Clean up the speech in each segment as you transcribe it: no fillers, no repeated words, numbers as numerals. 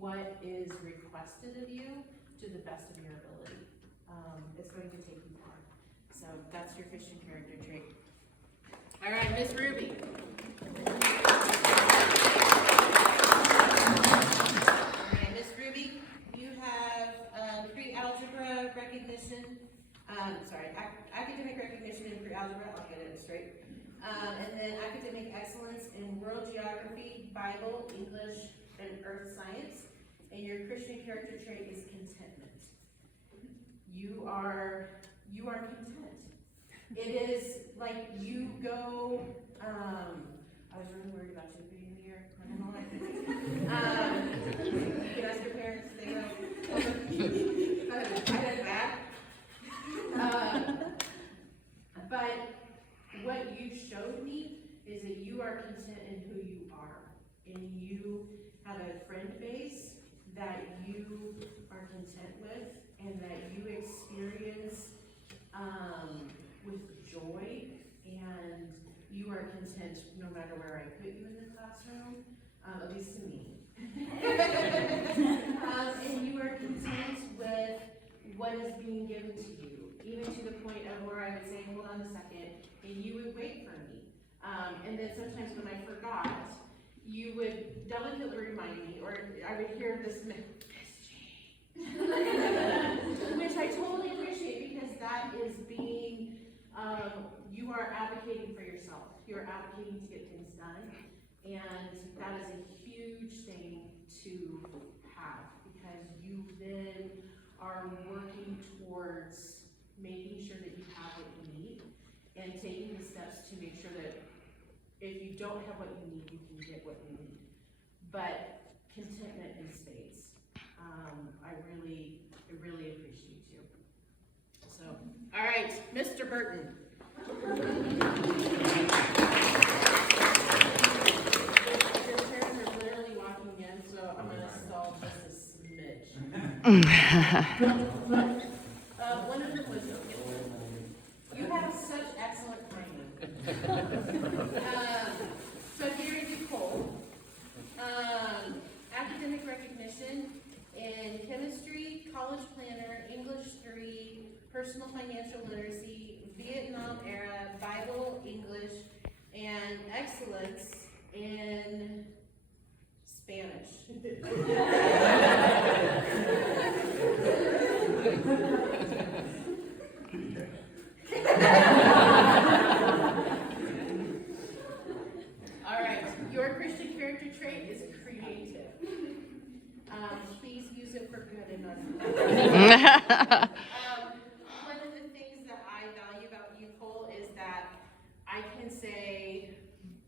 what is requested of you to the best of your ability. It's going to take you far. So that's your Christian character trait. All right, Miss Ruby. All right, Miss Ruby, you have pre-algebra recognition. Academic recognition in pre-algebra. I'll get it straight. And then academic excellence in world geography, Bible, English, and earth science. And your Christian character trait is contentment. You are content. It is like you go, I was really worried about you being here. You can ask your parents, they know. I did that. But what you showed me is that you are content in who you are. And you have a friend base that you are content with and that you experience with joy, and you are content no matter where I put you in the classroom, at least to me. And you are content with what is being given to you, even to the point of where I would say, hold on a second, and you would wait for me. And then sometimes when I forgot, you would delicately remind me, or I would hear this, which I totally appreciate, because that is being, you are advocating for yourself. You're advocating to get things done, and that is a huge thing to have, because you then are working towards making sure that you have what you need, and taking the steps to make sure that if you don't have what you need, you can get what you need. But contentment in spades. I really appreciate you. So, all right, Mr. Burton. Your parents are literally walking in, so I'm going to stall just a smidge. One of them was, you have such excellent timing. So here you Nicole. Academic recognition in chemistry, college planner, English 3, personal financial literacy, Vietnam era, Bible, English, and excellence in Spanish. All right, your Christian character trait is creative. Please use it for good and not for bad. One of the things that I value about you, Cole, is that I can say,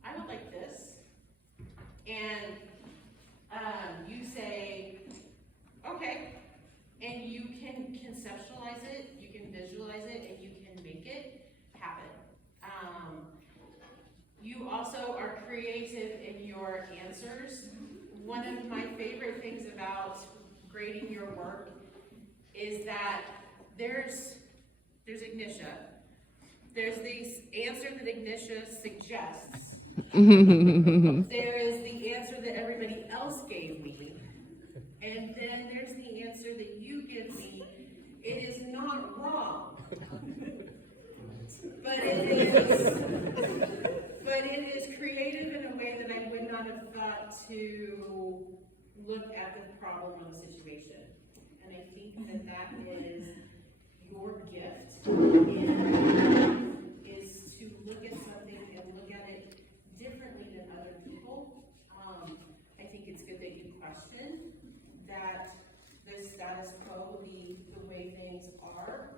I would like this, and you say, okay, and you can conceptualize it, you can visualize it, and you can make it happen. You also are creative in your answers. One of my favorite things about grading your work is that there's Ignitia. There's the answer that Ignitia suggests. There is the answer that everybody else gave me. And then there's the answer that you give me. It is not wrong. But it is creative in a way that I would not have thought to look at the problem of the situation. And I think that that is your gift, is to look at something and look at it differently than other people. I think it's good that you question that the status quo, the way things are,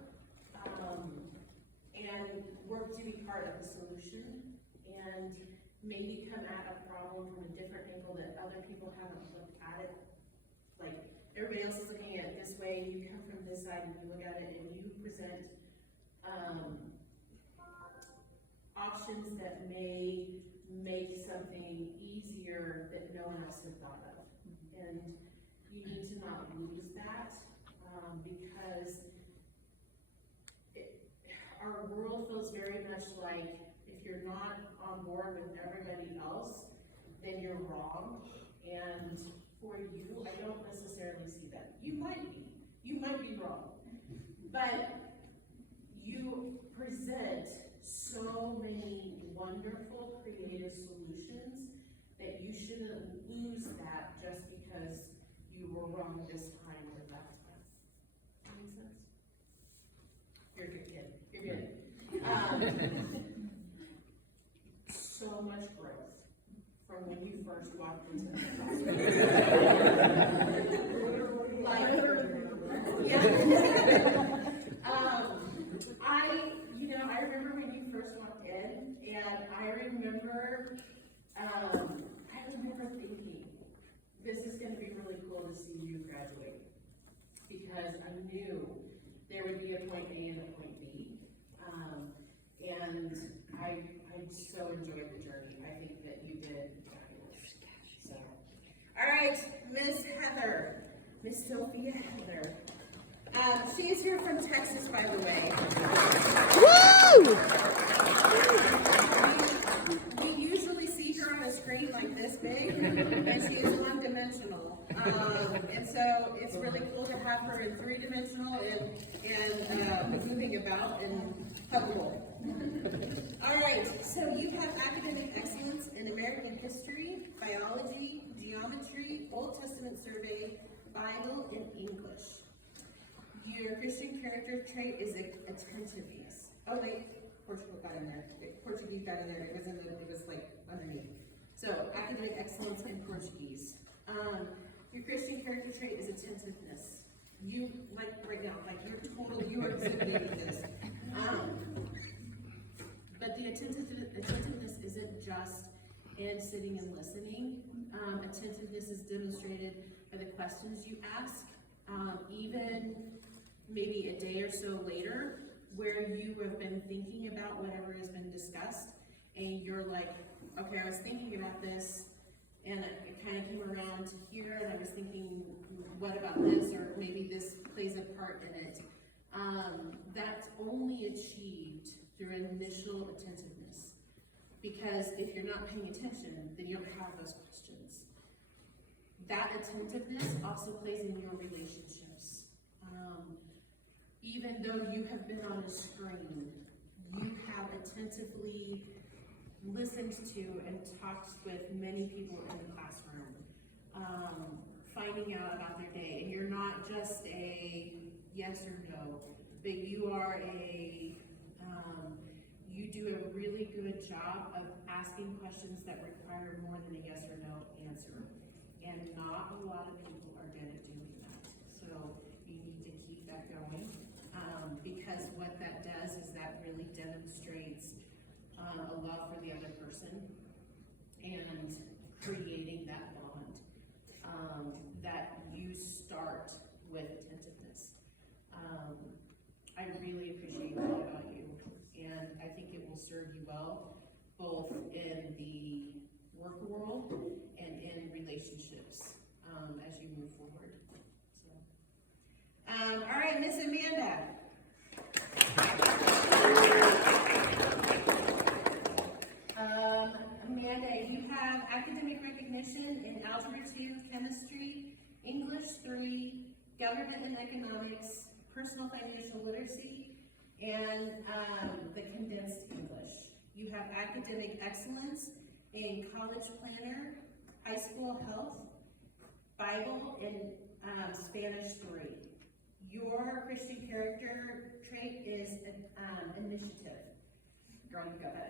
and work to be part of the solution, and maybe come at a problem from a different angle that other people haven't looked at it. Like, everybody else is looking at it this way, you come from this side and you look at it and you present options that may make something easier that no one else had thought of. And you need to not lose that, because our world feels very much like if you're not on board with everybody else, then you're wrong. And for you, I don't necessarily see that. You might be wrong, but you present so many wonderful creative solutions that you shouldn't lose that just because you were wrong this time or that time. That make sense? You're a good kid. You're good. So much growth from when you first walked into the classroom. I remember when you first walked in, and I remember thinking, this is going to be really cool to see you graduate, because I knew there would be a point A and a point B, and I so enjoyed the journey. I think that you did fabulous. So, all right, Miss Heather, Miss Sophia Heather. She is here from Texas, by the way. Woo! We usually see her on a screen like this big, and she is one-dimensional. And so it's really cool to have her in three-dimensional and moving about and huggable. All right, so you have academic excellence in American history, biology, geometry, Old Testament survey, Bible, and English. Your Christian character trait is attentiveness. Oh wait, Portugal got in there. Portuguese got in there. It was like underneath. So academic excellence in Portuguese. Your Christian character trait is attentiveness. You like right now, like you are exhibiting this. But the attentiveness isn't just in sitting and listening. Attentiveness is demonstrated by the questions you ask, even maybe a day or so later, where you have been thinking about whatever has been discussed, and you're like, okay, I was thinking about this, and it kind of came around to here, and I was thinking, what about this, or maybe this plays a part in it. That's only achieved through initial attentiveness, because if you're not paying attention, then you don't have those questions. That attentiveness also plays in your relationships. Even though you have been on a screen, you have attentively listened to and talked with many people in the classroom, finding out about their day. And you're not just a yes or no, but you are you do a really good job of asking questions that require more than a yes or no answer. And not a lot of people are good at doing that. So you need to keep that going, because what that does is that really demonstrates a love for the other person and creating that bond that you start with attentiveness. I really appreciate that about you, and I think it will serve you well, both in the work world and in relationships as you move forward. So, all right, Miss Amanda. Amanda, you have academic recognition in Algebra 2, Chemistry, English 3, Government and Economics, Personal Financial Literacy, and the Condensed English. You have academic excellence in College Planner, High School Health, Bible, and Spanish 3. Your Christian character trait is initiative. Girl, you got that.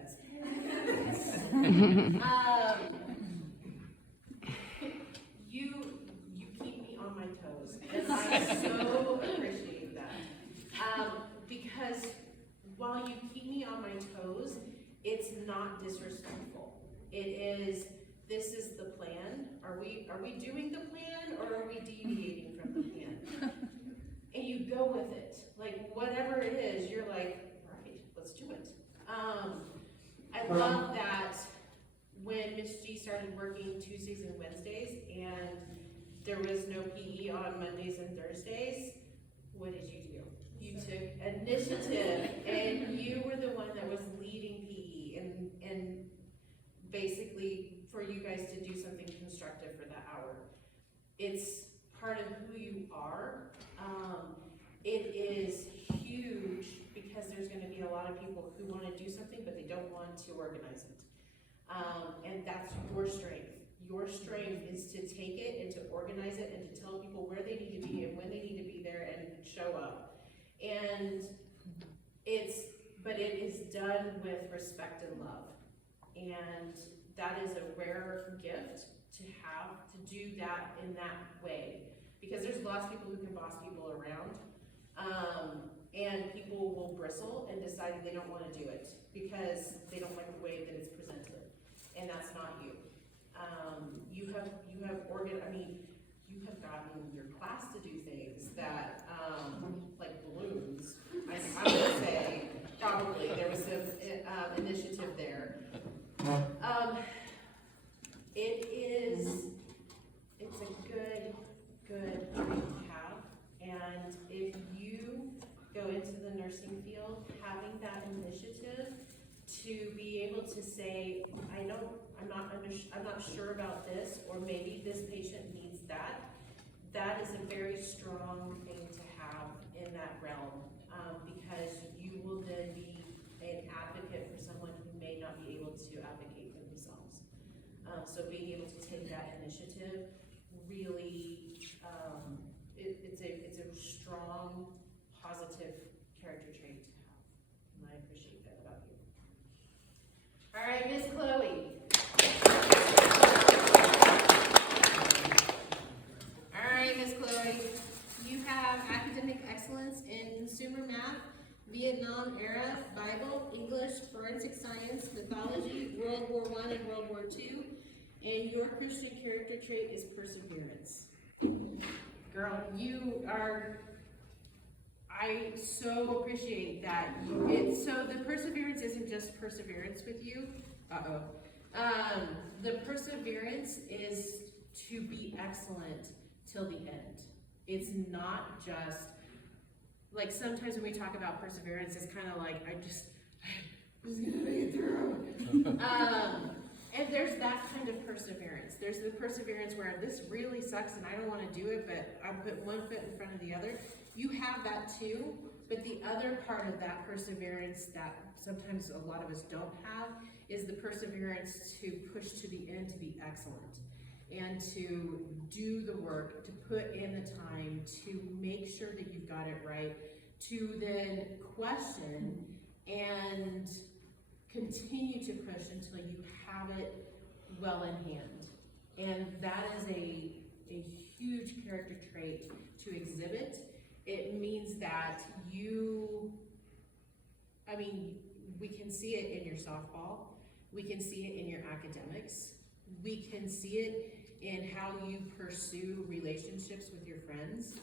You keep me on my toes, and I so appreciate that. Because while you keep me on my toes, it's not disrespectful. It is, this is the plan. Are we doing the plan, or are we deviating from the plan? And you go with it. Like, whatever it is, you're like, right, let's do it. I love that when Miss G started working Tuesdays and Wednesdays, and there was no PE on Mondays and Thursdays, what did you do? You took initiative, and you were the one that was leading PE, and basically for you guys to do something constructive for that hour. it's part of who you are. It is huge because there's gonna be a lot of people who wanna do something, but they don't want to organize it. And that's your strength. Your strength is to take it and to organize it and to tell people where they need to be and when they need to be there and show up. And but it is done with respect and love. And that is a rare gift to have, to do that in that way. Because there's lots of people who can boss people around, and people will bristle and decide that they don't want to do it because they don't like the way that it's presented, and that's not you. You have gotten your class to do things that, like balloons. I would say probably there was some initiative there. It's a good trait to have, and if you go into the nursing field, having that initiative to be able to say, I'm not sure about this, or maybe this patient needs that, that is a very strong thing to have in that realm, because you will then be an advocate for someone who may not be able to advocate for themselves. So being able to take that initiative really, it's a strong, positive character trait to have, and I appreciate that about you. All right, Miss Chloe. All right, Miss Chloe, you have academic excellence in consumer math, Vietnam era, Bible, English, forensic science, mythology, World War I and World War II, and your Christian character trait is perseverance. Girl, I so appreciate that. So the perseverance isn't just perseverance with you. The perseverance is to be excellent till the end. It's not just, like sometimes when we talk about perseverance, it's kind of like, I'm just gonna make it through. And there's that kind of perseverance. There's the perseverance where this really sucks and I don't want to do it, but I put one foot in front of the other. You have that too, but the other part of that perseverance that sometimes a lot of us don't have is the perseverance to push to the end, to be excellent, and to do the work, to put in the time, to make sure that you've got it right, to then question and continue to push until you have it well in hand. And that is a huge character trait to exhibit. It means that we can see it in your softball, we can see it in your academics, we can see it in how you pursue relationships with your friends.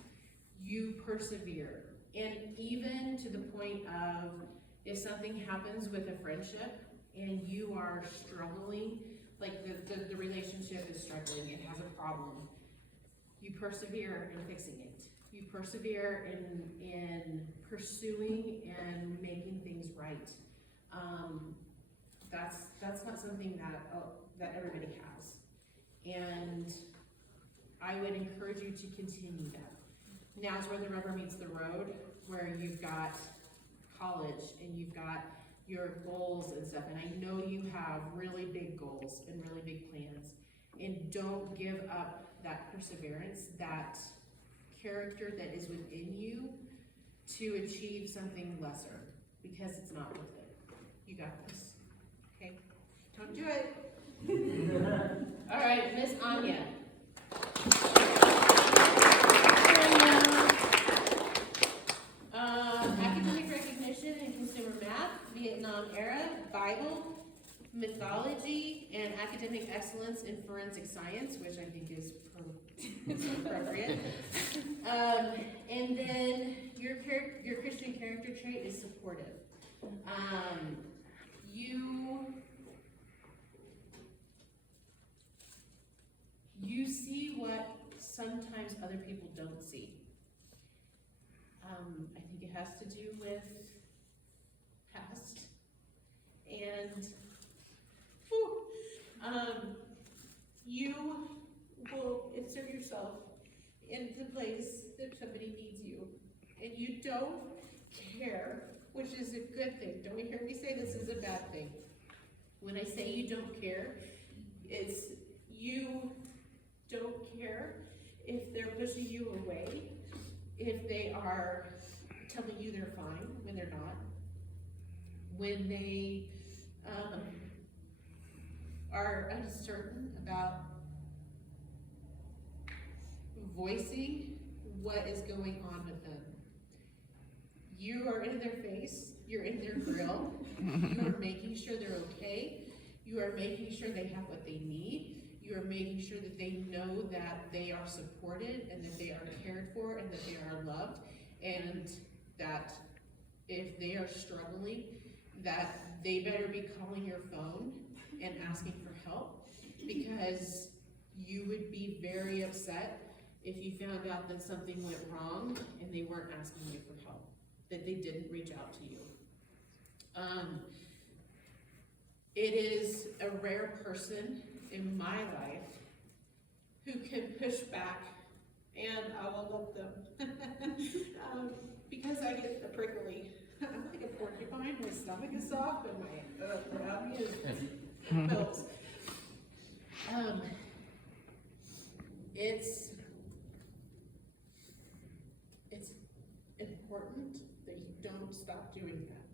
You persevere, and even to the point of, if something happens with a friendship and you are struggling, like the relationship is struggling, it has a problem, you persevere in fixing it. You persevere in pursuing and making things right. That's not something that everybody has. And I would encourage you to continue that. Now is where the rubber meets the road, where you've got college and you've got your goals and stuff, and I know you have really big goals and really big plans, and don't give up that perseverance, that character that is within you to achieve something lesser, because it's not worth it. You got this, okay? Don't do it. All right, Miss Anya. Academic recognition in consumer math, Vietnam era, Bible, mythology, and academic excellence in forensic science, which I think is appropriate. And then your Christian character trait is supportive. You see what sometimes other people don't see. I think it has to do with past, and you will insert yourself yourself in the place that somebody needs you, and you don't care, which is a good thing. Don't hear me say this is a bad thing. When I say you don't care, it's you don't care if they're pushing you away, if they are telling you they're fine when they're not, when they are uncertain about voicing what is going on with them. You are in their face, you're in their grill, you are making sure they're okay, you are making sure they have what they need, you are making sure that they know that they are supported and that they are cared for and that they are loved, and that if they are struggling, that they better be calling your phone and asking for help, because you would be very upset if you found out that something went wrong and they weren't asking you for help, that they didn't reach out to you. It is a rare person in my life who can push back, and I will love them. Because I get a prickly. I'm like a porcupine, my stomach is soft and my body is built. It's important that you don't stop doing that.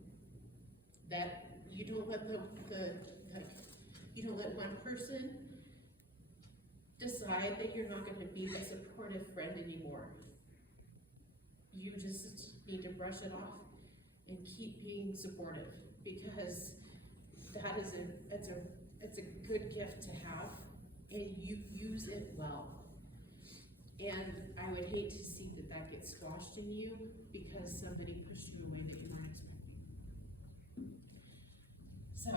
That you don't let you don't let one person decide that you're not going to be a supportive friend anymore. You just need to brush it off and keep being supportive, because that is it's a good gift to have, and you use it well. And I would hate to see that gets squashed in you because somebody pushed you away that you're not expecting. So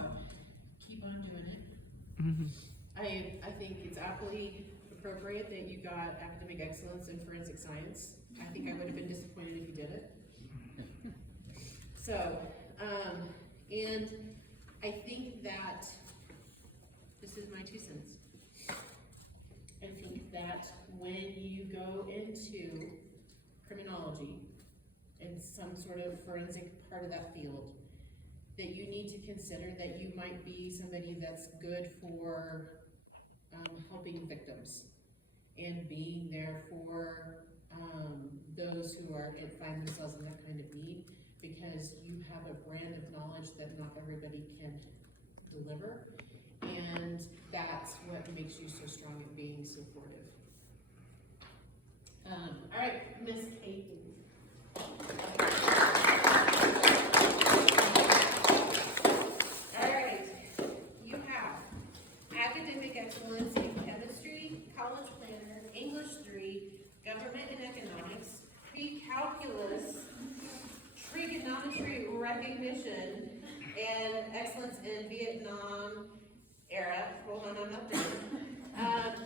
keep on doing it. Mm-hmm. I think it's aptly appropriate that you got academic excellence in forensic science. I think I would have been disappointed if you did it. So, and I think that this is my 2 cents. I think that when you go into criminology and some sort of forensic part of that field, that you need to consider that you might be somebody that's good for helping victims and being there for those who find themselves in that kind of need, because you have a brand of knowledge that not everybody can deliver, and that's what makes you so strong at being supportive. All right, Miss Kate. All right, you have academic excellence in chemistry, college planner, English 3, government and economics, pre-calculus, trigonometry recognition, and excellence in Vietnam era. Hold on, I'm not done.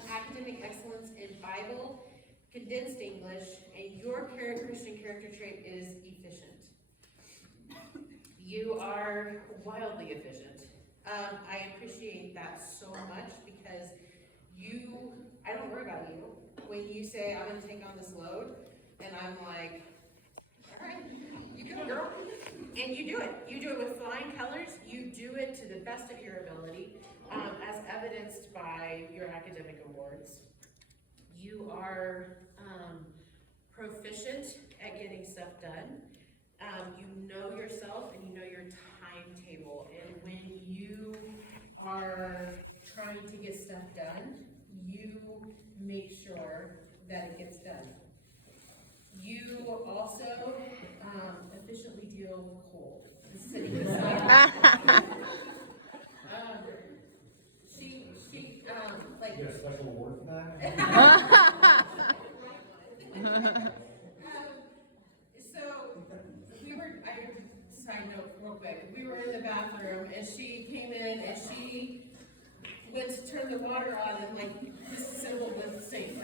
Academic excellence in Bible, condensed English, and your Christian character trait is efficient. You are wildly efficient. I appreciate that so much, because I don't worry about you. When you say, I'm gonna take on this load, and I'm like, all right, you go, girl. And you do it. You do it with flying colors. You do it to the best of your ability, as evidenced by your academic awards. You are proficient at getting stuff done. You know yourself and you know your timetable. And when you are trying to get stuff done, you make sure that it gets done. You also efficiently deal with cold. Sitting beside she like. You get a special award for that? So side note real quick, we were in the bathroom and she came in and she went to turn the water on and like disassembled the sink.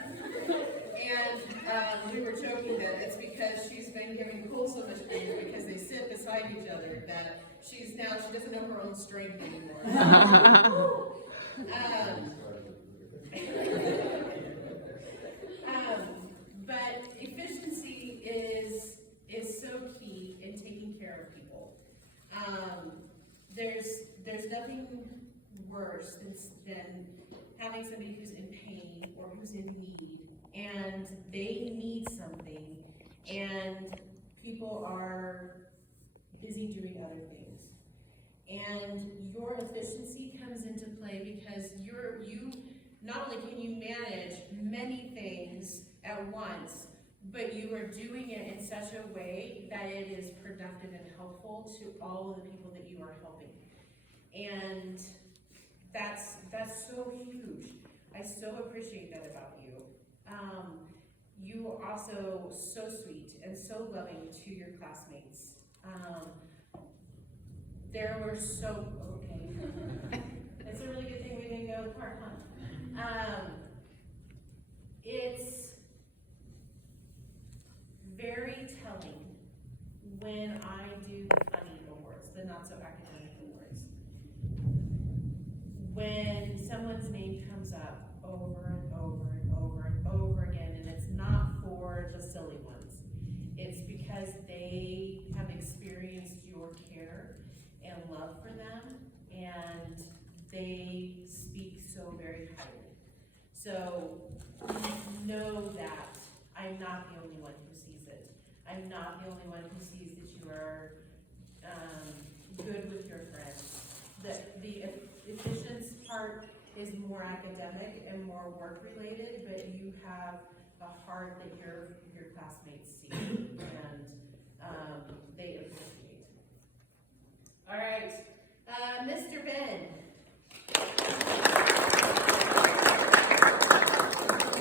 And we were joking that it's because she's been giving Cole so much pain because they sit beside each other that she doesn't know her own strength anymore. worse than having somebody who's in pain or who's in need, and they need something, and people are busy doing other things. And your efficiency comes into play because you not only can you manage many things at once, but you are doing it in such a way that it is productive and helpful to all of the people that you are helping. And that's so huge. I so appreciate that about you. You are also so sweet and so loving to your classmates. There were so, okay. It's a really good thing we didn't go to the park, huh? It's very telling when I do the funny awards, the not so academic awards. When someone's name comes up over and over and over and over again, and it's not for the silly ones. It's because they have experienced your care and love for them, and they speak so very highly. So know that I'm not the only one who sees it. I'm not the only one who sees that you are good with your friends. The efficiency part is more academic and more work related, but you have a heart that your classmates see and they appreciate. All right, Mr. Ben.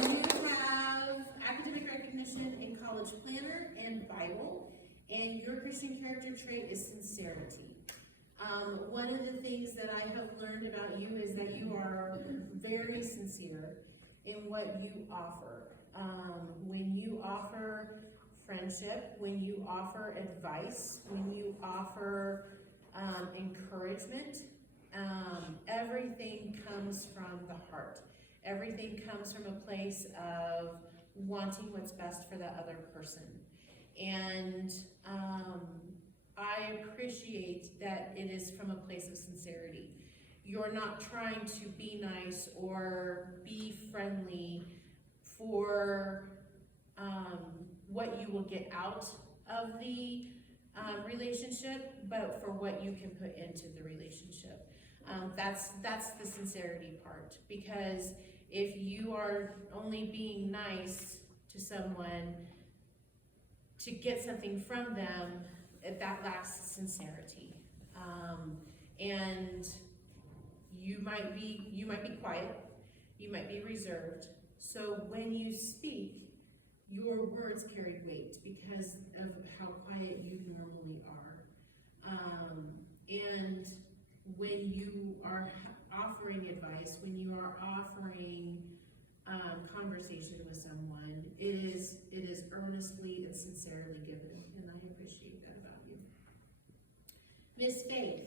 You have academic recognition in college planner and Bible, and your Christian character trait is sincerity. One of the things that I have learned about you is that you are very sincere in what you offer. When you offer friendship, when you offer advice, when you offer encouragement, everything comes from the heart. Everything comes from a place of wanting what's best for the other person. And I appreciate that it is from a place of sincerity. You're not trying to be nice or be friendly for what you will get out of the relationship, but for what you can put into the relationship. That's the sincerity part, because if you are only being nice to someone to get something from them, that lacks sincerity. And you might be quiet, you might be reserved. So when you speak, your words carry weight because of how quiet you normally are. And when you are offering advice, when you are offering conversation with someone, it is earnestly and sincerely given, and I appreciate that about you. Miss Faith.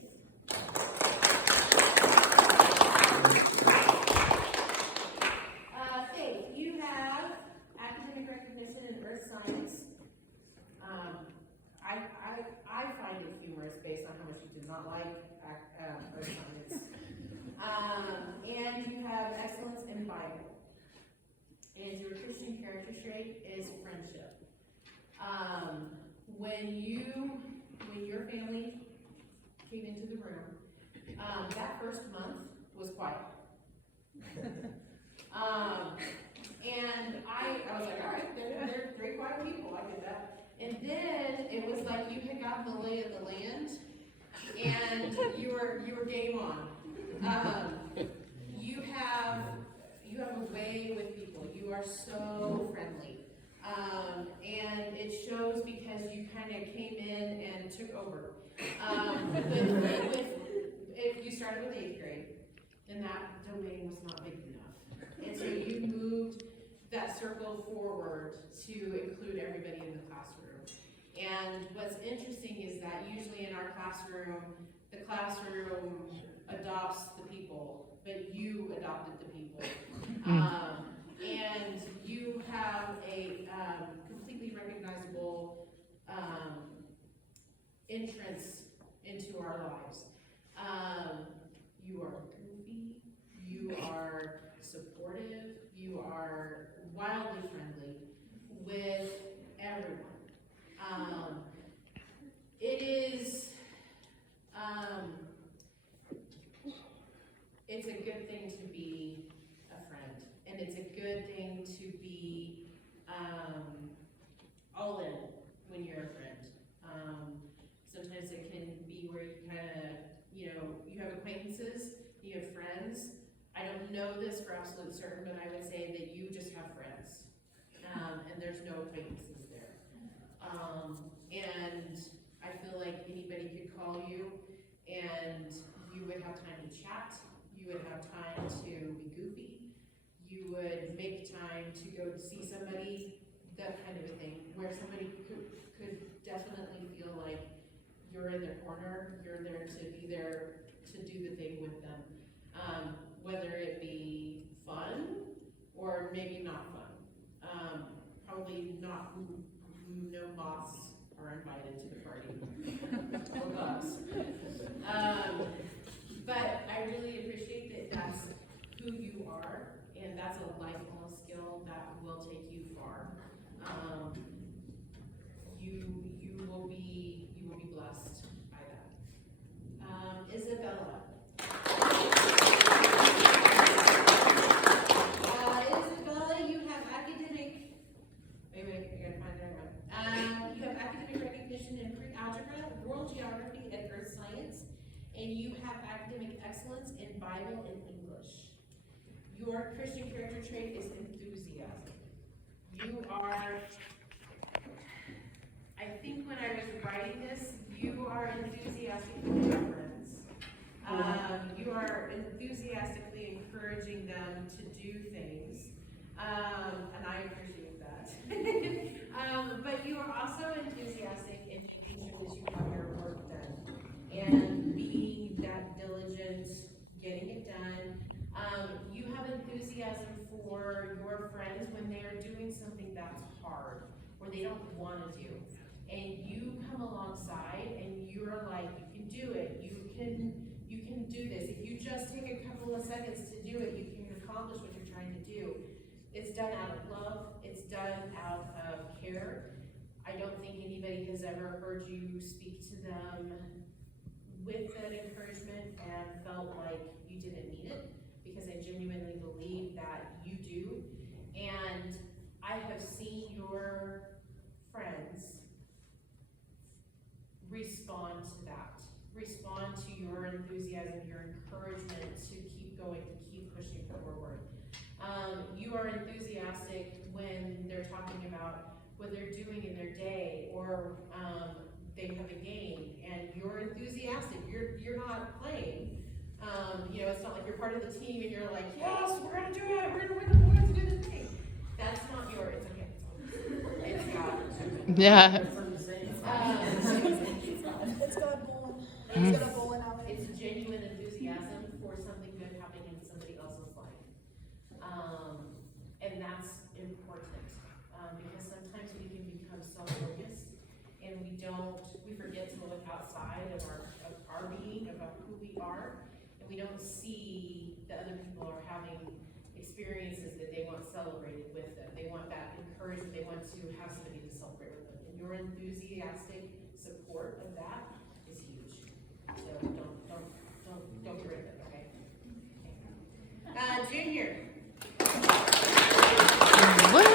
Faith, you have academic recognition in earth science. I find it humorous based on how much you did not like earth science. And you have excellence in Bible. And your Christian character trait is friendship. When your family came into the room, that first month was quiet. And I was like, all right, they're very quiet people, I get that. And then it was like you had gotten the lay of the land, and you were game on. You have a way with people. You are so friendly. And it shows because you kind of came in and took over. If you started with 8th grade, then that domain was not big enough. And so you moved that circle forward to include everybody in the classroom. And what's interesting is that usually in our classroom, the classroom adopts the people, but you adopted the people. And you have a completely recognizable entrance into our lives. You are goofy, you are supportive, you are wildly friendly with everyone. It is, it's a good thing to be a friend, and it's a good thing to be all in when you're a friend. Sometimes it can be where you kind of, you have acquaintances, you have friends. I don't know this for absolute certain, but I would say that you just have friends, and there's no acquaintances there. And I feel like anybody could call you, and you would have time to chat. You would have time to be goofy. You would make time to go see somebody, that kind of a thing, where somebody could definitely feel like you're in their corner, you're there to be there to do the thing with them. Whether it be fun or maybe not fun. Probably not, no moths are invited to the party, or bugs. But I really appreciate that that's who you are, and that's a lifelong skill that will take you far. You will be blessed by that. Isabella. Isabella, you have academic. Wait, I gotta find that one. You have academic recognition in pre-algebra, world geography, and earth science, and you have academic excellence in Bible and English. Your Christian character trait is enthusiasm. You are, I think when I was writing this, you are enthusiastic with your friends. You are enthusiastically encouraging them to do things, and I appreciate that. But you are also enthusiastic in making sure that you have your work done, and being that diligent, getting it done. You have enthusiasm for your friends when they're doing something that's hard, or they don't want to do. And you come alongside and you're like, you can do it, you can do this. If you just take a couple of seconds to do it, you can accomplish what you're trying to do. It's done out of love, it's done out of care. I don't think anybody has ever heard you speak to them with that encouragement and felt like you didn't need it, because I genuinely believe that you do. And I have seen your friends respond to that, respond to your enthusiasm, your encouragement to keep going, to keep pushing forward. You are enthusiastic when they're talking about what they're doing in their day, or they have a game, and you're enthusiastic. You're not playing. It's not like you're part of the team and you're like, yes, we're gonna do it. We're gonna win the points and do the thing. That's not yours. It's okay. It's God. Yeah. It's God bowling. It's gonna bowling out. It's genuine enthusiasm for something good happening in somebody else's life. And that's important, because sometimes we can become self-focused and we forget to look outside of our being, about who we are, and we don't see that other people are having experiences that they want celebrated with them. They want that encouragement, they want to have somebody to celebrate with them. And your enthusiastic support of that is huge. So don't get rid of it, okay? Junior. What?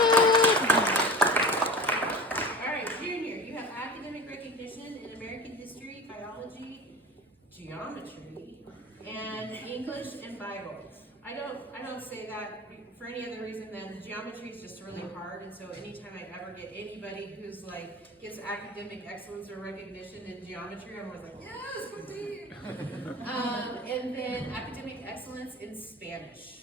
All right, junior, you have academic recognition in American history, biology, geometry, and English and Bible. I don't say that for any other reason than geometry is just really hard, and so anytime I ever get anybody who's like gets academic excellence or recognition in geometry, I'm always like, yes, good team. And then academic excellence in Spanish.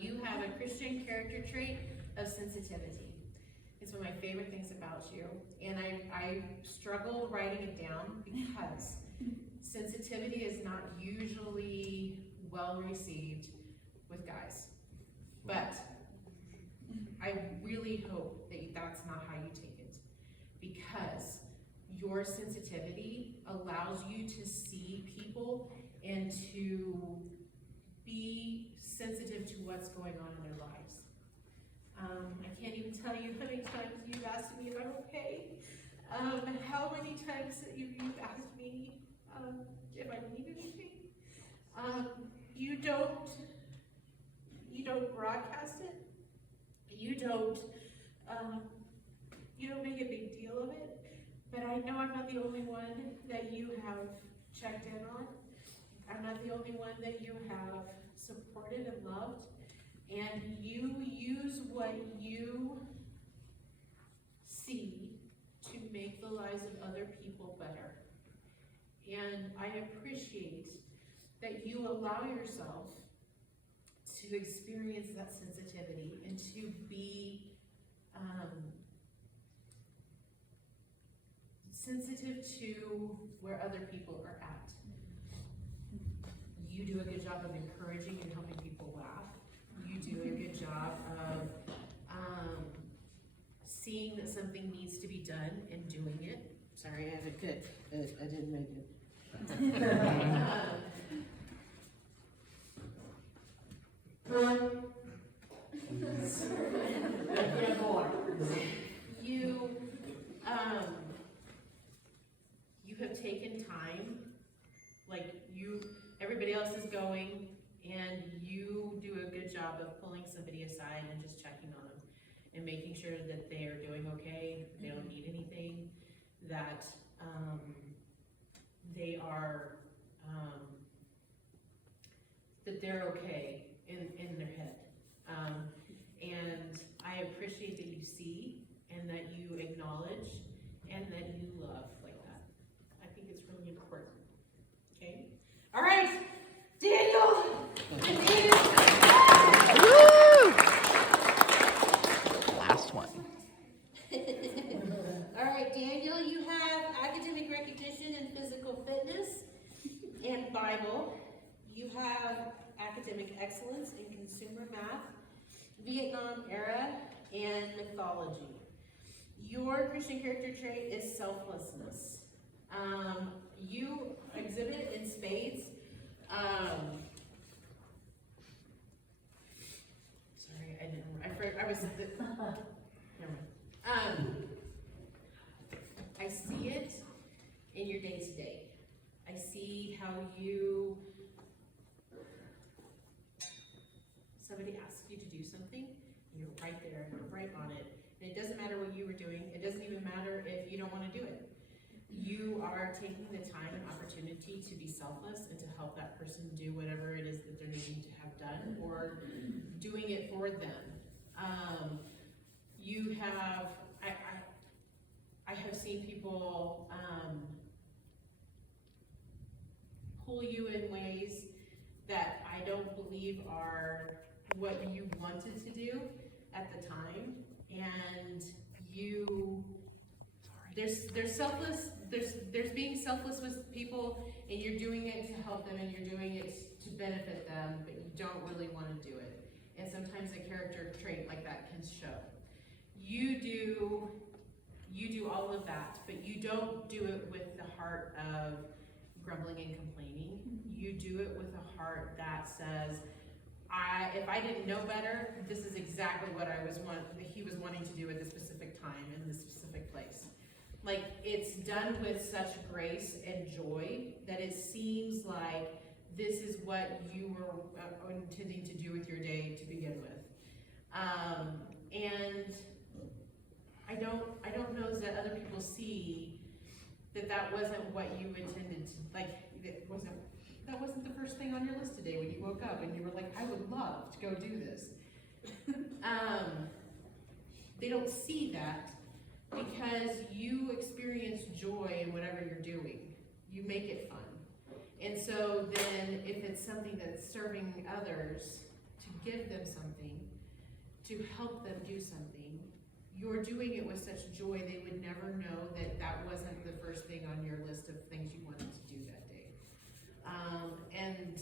You have a Christian character trait of sensitivity. It's one of my favorite things about you, and I struggled writing it down because sensitivity is not usually well received with guys, but I really hope that that's not how you take it, because your sensitivity allows you to see people and to be sensitive to what's going on in their lives. I can't even tell you how many times you've asked me if I'm okay. How many times that you've asked me if I need anything. You don't broadcast it. You don't make a big deal of it. But I know I'm not the only one that you have checked in on. I'm not the only one that you have supported and loved. And you use what you see to make the lives of other people better. And I appreciate that you allow yourself to experience that sensitivity and to be sensitive to where other people are at. You do a good job of encouraging and helping people laugh. You do a good job of seeing that something needs to be done and doing it. Sorry, I had a good, I didn't make it. You have taken time, like everybody else is going, and you do a good job of pulling somebody aside and just checking on them and making sure that they are doing okay, they don't need anything, that they are, that they're okay in their head. And I appreciate that you see and that you acknowledge and that you love like that. I think it's really important. Okay? All right, Daniel! Last one. All right, Daniel, you have academic recognition in physical fitness and Bible. You have academic excellence in consumer math, Vietnam era, and mythology. Your Christian character trait is selflessness. You exhibit in spades. Sorry, I was. Never mind. I see it in your day to day. I see how you. Somebody asks you to do something, and you're right there, right on it. And it doesn't matter what you were doing. It doesn't even matter if you don't want to do it. You are taking the time and opportunity to be selfless and to help that person do whatever it is that they're needing to have done, or doing it for them. You have, I have seen people pull you in ways that I don't believe are what you wanted to do at the time, and there's selfless, there's being selfless with people, and you're doing it to help them, and you're doing it to benefit them, but you don't really want to do it. And sometimes a character trait like that can show. You do all of that, but you don't do it with the heart of grumbling and complaining. You do it with a heart that says, if I didn't know better, this is exactly what he was wanting to do at this specific time in this specific place. Like, it's done with such grace and joy that it seems like this is what you were intending to do with your day to begin with. And I don't know that other people see that wasn't what you intended to, like, that wasn't the first thing on your list today when you woke up and you were like, I would love to go do this. They don't see that because you experience joy in whatever you're doing. You make it fun. And so then if it's something that's serving others, to give them something, to help them do something, you're doing it with such joy they would never know that wasn't the first thing on your list of things you wanted to do that day. And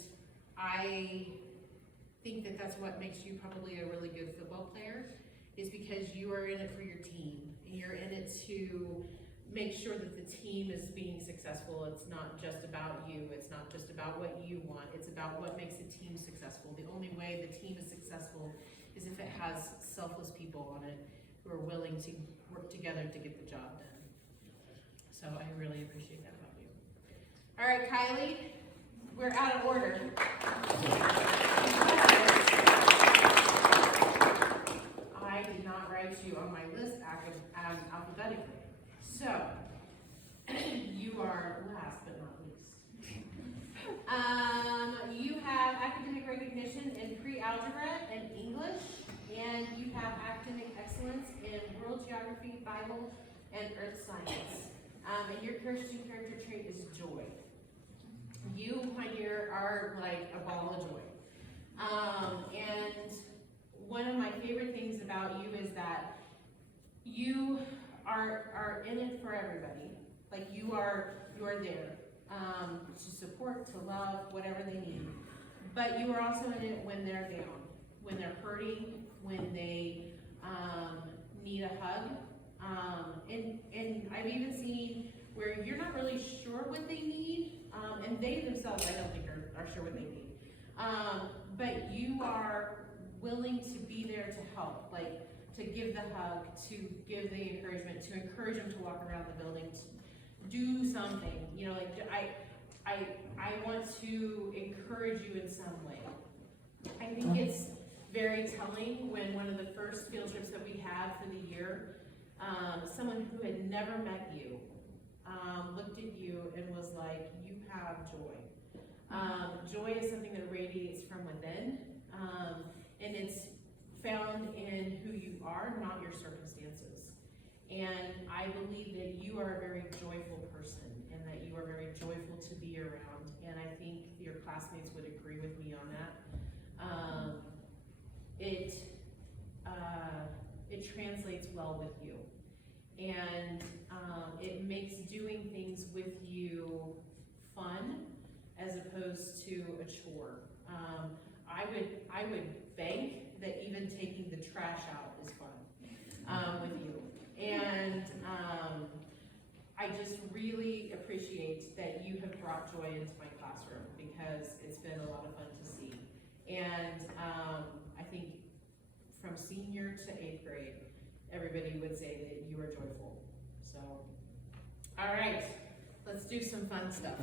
I think that's what makes you probably a really good football player, is because you are in it for your team, and you're in it to make sure that the team is being successful. It's not just about you. It's not just about what you want. It's about what makes the team successful. The only way the team is successful is if it has selfless people on it who are willing to work together to get the job done. So I really appreciate that about you. All right, Kylie, we're out of order. I did not write you on my list alphabetically. So, you are last but not least. You have academic recognition in pre-algebra and English, and you have academic excellence in world geography, Bible, and earth science. And your Christian character trait is joy. You, my dear, are like a ball of joy. And one of my favorite things about you is that you are in it for everybody. Like you are there to support, to love, whatever they need. But you are also in it when they're down, when they're hurting, when they need a hug. And I've even seen where you're not really sure what they need, and they themselves, I don't think are sure what they need. But you are willing to be there to help, like to give the hug, to give the encouragement, to encourage them to walk around the building, to do something. You know, like I want to encourage you in some way. I think it's very telling when one of the first field trips that we had for the year, someone who had never met you looked at you and was like, you have joy. Joy is something that radiates from within, and it's found in who you are, not your circumstances. And I believe that you are a very joyful person and that you are very joyful to be around. And I think your classmates would agree with me on that. It translates well with you. And it makes doing things with you fun as opposed to a chore. I would bank that even taking the trash out is fun with you. And I just really appreciate that you have brought joy into my classroom because it's been a lot of fun to see. And I think from senior to 8th grade, everybody would say that you are joyful. So, all right, let's do some fun stuff.